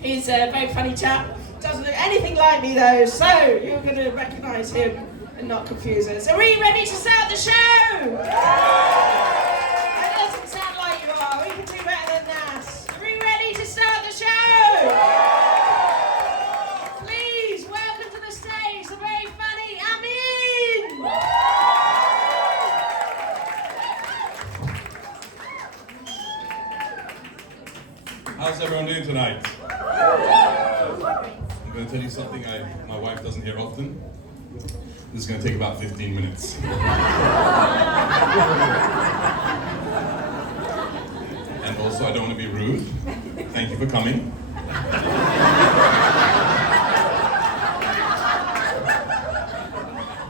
He's a very funny chap. Doesn't look anything like me though, so you're going to recognise him and not confuse us. Are we ready to start the show? It doesn't sound like you are. We can do better than that. Are we ready to start the show? Please welcome to the stage the very funny Amin. How's everyone doing tonight? I'm going to tell you something my wife doesn't hear often. This is going to take about 15 minutes. And also, I don't want to be rude. Thank you for coming.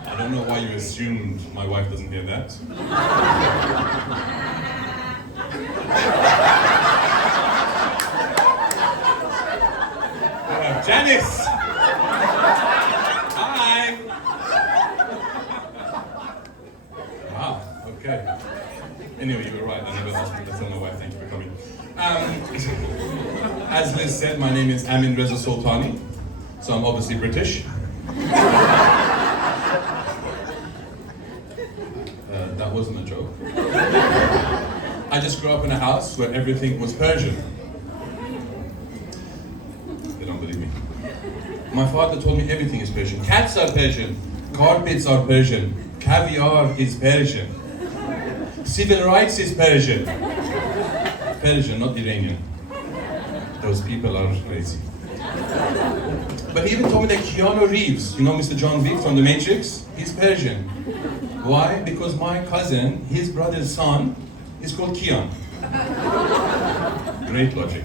I don't know why you assumed my wife doesn't hear that. Janice! Hi! Wow, okay. Anyway, you were right. I never asked me to tell my wife thank you for coming. As Liz said, my name is Amin Reza Sultani, so I'm obviously British. That wasn't a joke. I just grew up in a house where everything was Persian. They don't believe me. My father told me everything is Persian. Cats are Persian. Carpets are Persian. Caviar is Persian. Civil rights is Persian. Persian, not Iranian. Those people are crazy. But he even told me that Keanu Reeves, you know Mr. John Wick from The Matrix? He's Persian. Why? Because my cousin, his brother's son, is called Keanu. Great logic.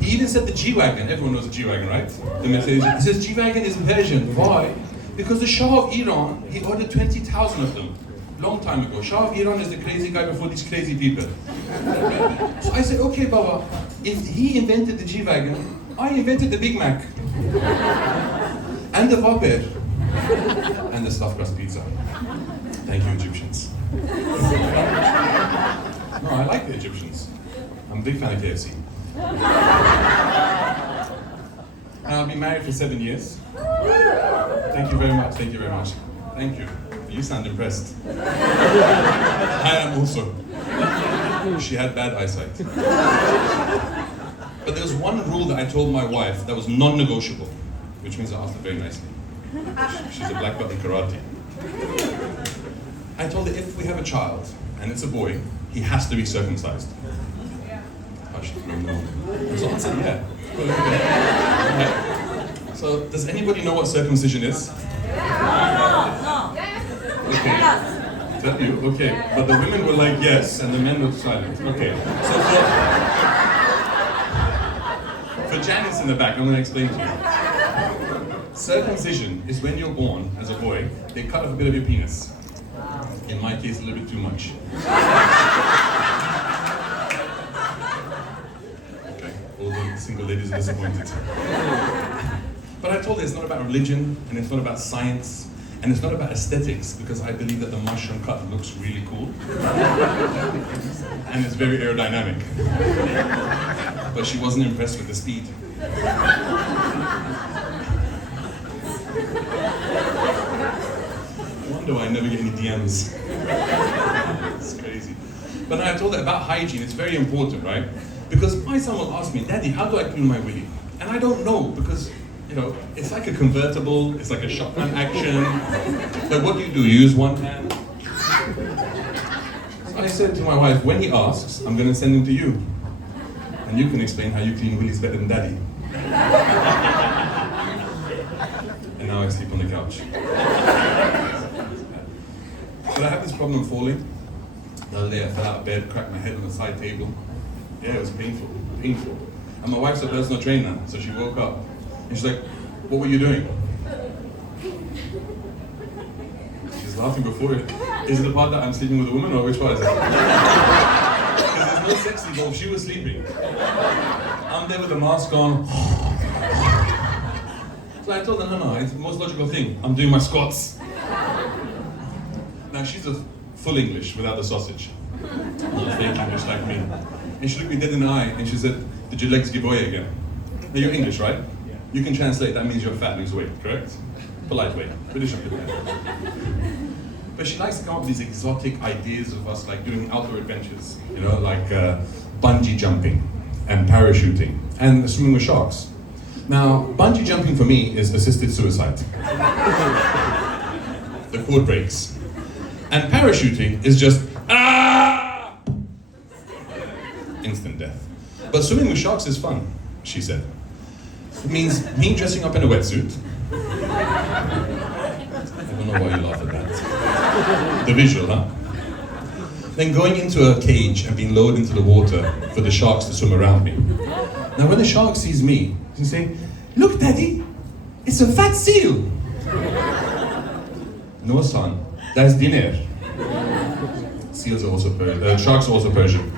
He even said the G-Wagon, everyone knows the G-Wagon, right? The Mercedes. He says G-Wagon is Persian. Why? Because the Shah of Iran, he ordered 20,000 of them. Long time ago. Shah of Iran is the crazy guy before these crazy people. So I said, okay, Baba, if he invented the G-Wagon, I invented the Big Mac. And the Whopper. And the stuffed crust pizza. Thank you, Egyptians. No, I like the Egyptians. I'm a big fan of KFC. And I've been married for 7 years. Thank you very much, thank you very much. Thank you. You sound impressed. I am also. She had bad eyesight. But there was one rule that I told my wife that was non-negotiable, which means I asked her very nicely. She's a black belt in karate. I told her if we have a child, and it's a boy, he has to be circumcised. Hush, no. So I said, yeah. So, does anybody know what circumcision is? No. Okay. Tell you? Okay. But the women were like, yes, and the men were silent. Okay. So for Janice in the back, I'm going to explain to you. Circumcision is when you're born as a boy, they cut off a bit of your penis. In my case, a little bit too much. Okay, all the single ladies are disappointed. But I told her it's not about religion, and it's not about science, and it's not about aesthetics, because I believe that the mushroom cut looks really cool. And it's very aerodynamic. But she wasn't impressed with the speed. Why I never get any DMs. It's crazy. But I told her about hygiene, it's very important, right? Because my son will ask me, Daddy, how do I clean my willy? And I don't know, because, you know, it's like a convertible, it's like a shotgun action. Like, what do? You use one hand? So I said to my wife, when he asks, I'm going to send him to you. And you can explain how you clean willies better than Daddy. And now I sleep on the couch. But I have this problem falling. The other day I fell out of bed, cracked my head on the side table. Yeah, it was painful. And my wife's a personal trainer, so she woke up. And she's like, what were you doing? She's laughing before it. Is it the part that I'm sleeping with a woman, or which part is it? Because there's no sex involved, she was sleeping. I'm there with the mask on. So I told her, no, it's the most logical thing. I'm doing my squats. Now she's a full English without the sausage. Not fake English like me. And she looked me dead in the eye and she said, Did your legs give way again? Now you're English, right? You can translate, that means you're fat, lose weight, correct? Polite way, British and polite. But she likes to come up with these exotic ideas of us like doing outdoor adventures, you know, like bungee jumping and parachuting and swimming with sharks. Now, bungee jumping for me is assisted suicide. The cord breaks. And parachuting is just, ah! Instant death. But swimming with sharks is fun, she said. It means me dressing up in a wetsuit. I don't know why you laugh at that. The visual, huh? Then going into a cage and being lowered into the water for the sharks to swim around me. Now when the shark sees me, he say, "Look, Daddy, it's a fat seal." No, son, that's dinner. Seals are also Persian. Sharks are also Persian.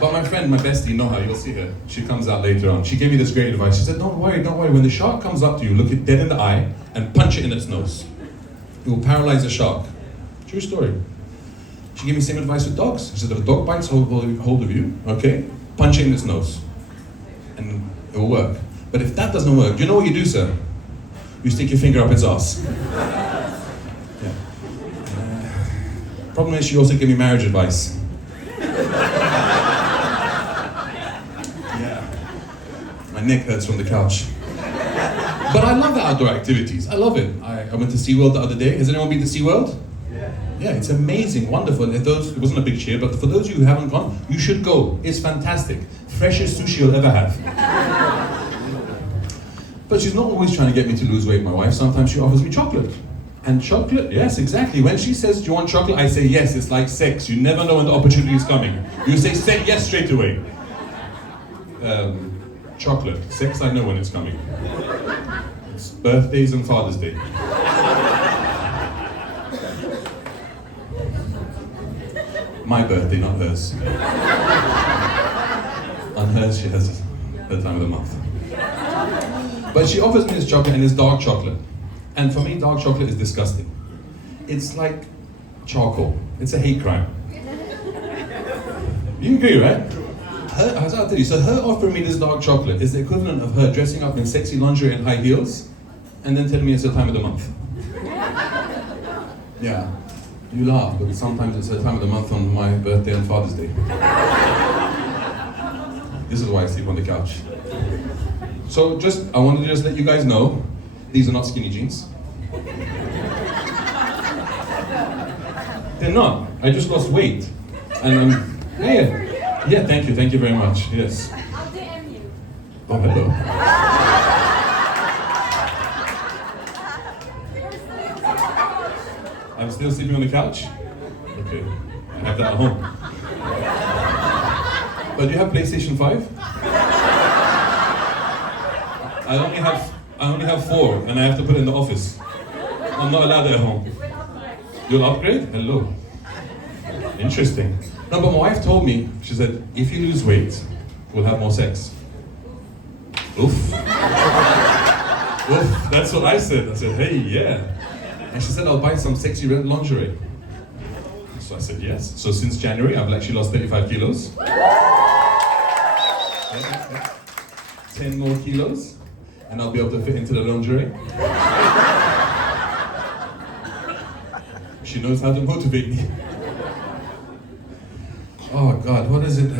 But my friend, my bestie, Noha, you'll see her. She comes out later on. She gave me this great advice. She said, don't worry. When the shark comes up to you, look it dead in the eye and punch it in its nose. It will paralyze the shark. True story. She gave me the same advice with dogs. She said, if a dog bites hold of you, okay, punch it in its nose. And it will work. But if that doesn't work, you know what you do, sir? You stick your finger up its ass. Yeah. Problem is, she also gave me marriage advice. Yeah. My neck hurts from the couch. But I love the outdoor activities. I love it. I went to SeaWorld the other day. Has anyone been to SeaWorld? Yeah, it's amazing, wonderful. It wasn't a big cheer, but for those of you who haven't gone, you should go. It's fantastic. Freshest sushi you'll ever have. But she's not always trying to get me to lose weight, my wife. Sometimes she offers me chocolate. And chocolate, yes, exactly. When she says, do you want chocolate? I say yes, it's like sex. You never know when the opportunity is coming. You say yes straight away. Chocolate, sex, I know when it's coming. It's birthdays and Father's Day. My birthday, not hers. On hers, she has her time of the month. But she offers me this chocolate, and it's dark chocolate. And for me, dark chocolate is disgusting. It's like charcoal. It's a hate crime. You agree, right? I'll tell you, so her offering me this dark chocolate is the equivalent of her dressing up in sexy lingerie and high heels, and then telling me it's the time of the month. Yeah. You laugh, but sometimes it's the time of the month on my birthday and Father's Day. This is why I sleep on the couch. So I wanted to just let you guys know, these are not skinny jeans. They're not. I just lost weight. And yeah, thank you very much, yes. I'll DM you. Oh, hello. I'm still sleeping on the couch? Okay, I have that at home. But do you have PlayStation 5? I only have 4, and I have to put it in the office. I'm not allowed it at home. You'll upgrade? Hello. Interesting. No, but my wife told me, she said, if you lose weight, we'll have more sex. Oof. Oof, that's what I said. I said, hey, yeah. And she said, I'll buy some sexy red lingerie. So I said, yes. So since January, I've actually lost 35 kilos. 10 more kilos, and I'll be able to fit into the lingerie. She knows how to motivate me. Oh God, what is it?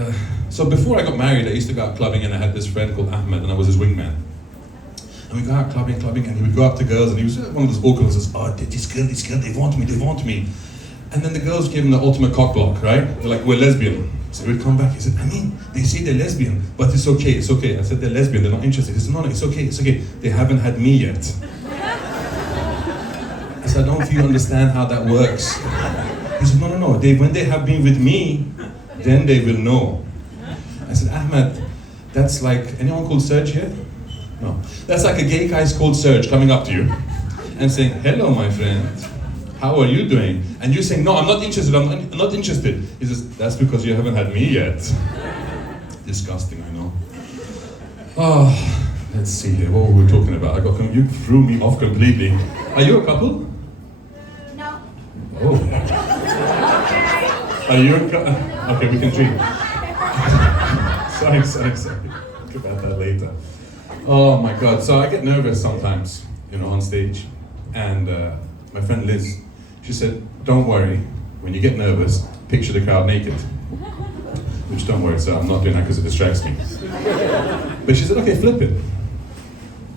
So before I got married, I used to go out clubbing, and I had this friend called Ahmed, and I was his wingman. And we go out clubbing, and he would go up to girls, and he was one of those awkward ones, says, oh, this girl, they want me. And then the girls gave him the ultimate cock block, right? They're like, we're lesbian. So he would come back, he said, I mean, they say they're lesbian, but it's okay. I said, they're lesbian, they're not interested. He said, no, it's okay. They haven't had me yet. I said, I don't think you understand how that works. He said, no. When they have been with me, then they will know. I said, Ahmed, that's like, anyone called Serge here? No. That's like a gay guy's called Serge coming up to you and saying, hello, my friend. How are you doing? And you're saying, no, I'm not interested, I'm not interested. He says, that's because you haven't had me yet. Disgusting, I know. Oh, let's see here, what were we talking about? You threw me off completely. Are you a couple? No. Oh. Are you a couple? Okay, we can drink. So, sorry. Think about that later. Oh my God. So I get nervous sometimes, on stage. And my friend Liz, she said, don't worry, when you get nervous, picture the crowd naked. Which don't worry, so I'm not doing that because it distracts me. But she said, okay, flip it.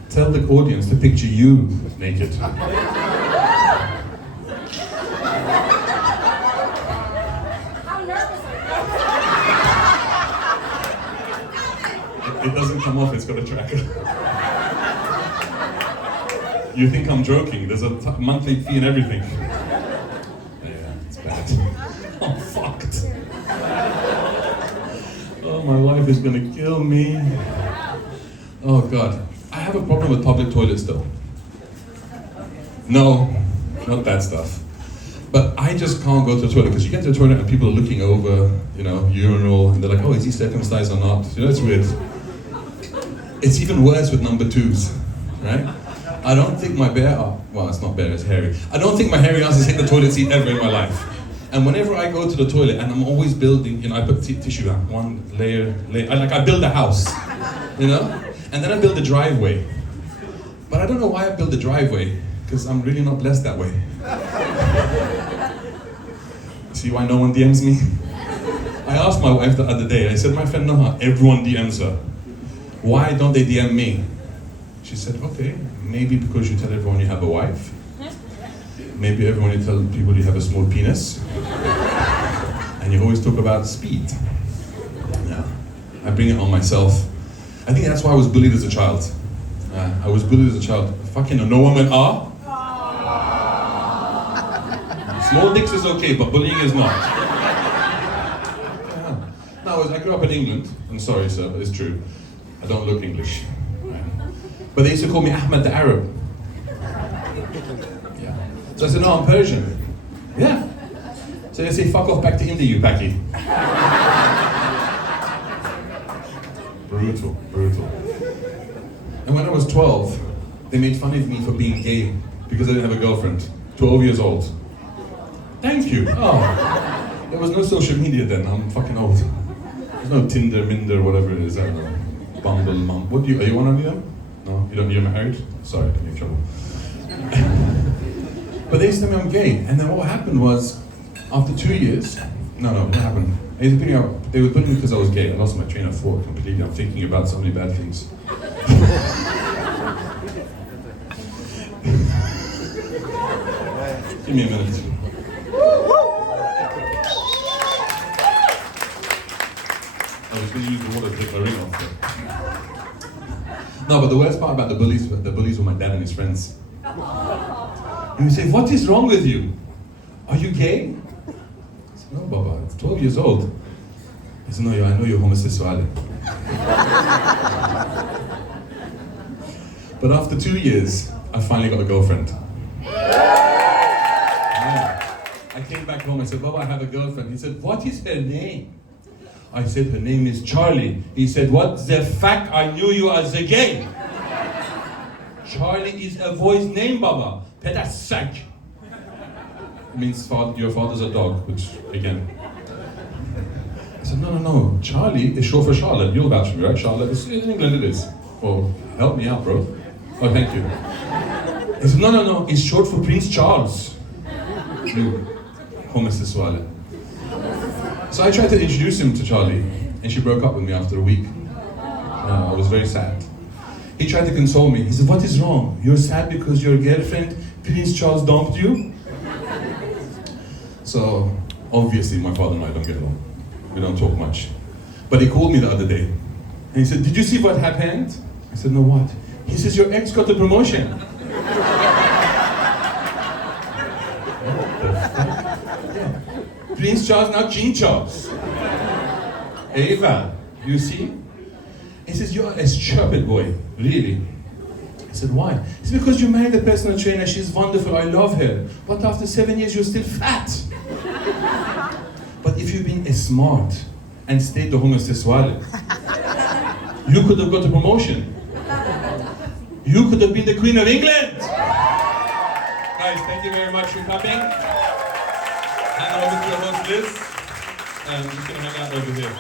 Tell the audience to picture you naked. How nervous are you? It doesn't come off, it's got a tracker. You think I'm joking, there's a monthly fee and everything. Yeah, it's bad. I'm fucked. Oh, my wife is gonna kill me. Oh God. I have a problem with public toilets though. No, not that stuff. But I just can't go to the toilet because you get to the toilet and people are looking over, urinal, and they're like, oh, is he circumcised or not? It's weird. It's even worse with number twos, right? I don't think my it's not bare, it's hairy. I don't think my hairy ass has hit the toilet seat ever in my life. And whenever I go to the toilet, and I'm always building, I put tissue down, one layer, I build a house, And then I build a driveway. But I don't know why I build a driveway, because I'm really not blessed that way. See why no one DMs me? I asked my wife the other day, I said, my friend Noha, everyone DMs her. Why don't they DM me? She said, okay, maybe because you tell everyone you have a wife. Maybe everyone you tell people you have a small penis. And you always talk about speed. Yeah, I bring it on myself. I think that's why I was bullied as a child. I was bullied as a child. Fucking no one went, ah? Small dicks is okay, but bullying is not. Yeah. No, I grew up in England. I'm sorry, sir, but it's true. I don't look English. But they used to call me Ahmed the Arab. Yeah. So I said, no, I'm Persian. Yeah. So they say, fuck off back to India, you packy. Brutal. And when I was 12, they made fun of me for being gay because I didn't have a girlfriend. 12 years old. Thank you. Oh, there was no social media then. I'm fucking old. There's no Tinder, Minder, whatever it is. I don't know. Bumble, Mum. Are you one of them? No, you don't. You're married. Sorry, I'm in trouble. But they used to tell me I'm gay, and then what happened was, after 2 years, what happened? They were putting me because I was gay. I lost my train of thought completely. I'm thinking about so many bad things. Give me a minute. I was going to use the water to take my ring off. No, but the worst part about the bullies were my dad and his friends. And you say, what is wrong with you? Are you gay? I said, no, Baba, it's 12 years old. He said, no, I know you're homosexual. But after 2 years, I finally got a girlfriend. Yeah. I came back home, I said, Baba, I have a girlfriend. He said, what is her name? I said, her name is Charlie. He said, what the fuck, I knew you as a gay. Charlie is a boy's name, Baba. Pedasak. It means your father's a dog, which, again. I said, no. Charlie is short for Charlotte. You'll vouch for me, right? Charlotte, in England it is. Well, help me out, bro. Oh, thank you. He said, no, it's short for Prince Charles. You homosexual. So I tried to introduce him to Charlie, and she broke up with me after a week. I was very sad. He tried to console me. He said, what is wrong? You're sad because your girlfriend, Prince Charles, dumped you? So, obviously, my father and I don't get along. We don't talk much. But he called me the other day, and he said, did you see what happened? I said, no, what? He says, your ex got a promotion. What the fuck? Yeah. Prince Charles, now King Charles. Eva, you see? He says, you're a stupid boy, really. I said, why? He said, because you married a personal trainer, she's wonderful, I love her. But after 7 years, you're still fat. But if you've been smart and stayed the homosexual, you could have got a promotion. You could have been the Queen of England. Guys, thank you very much for coming. Hand it over to your host, Liz. And I'm just going to hang out over here.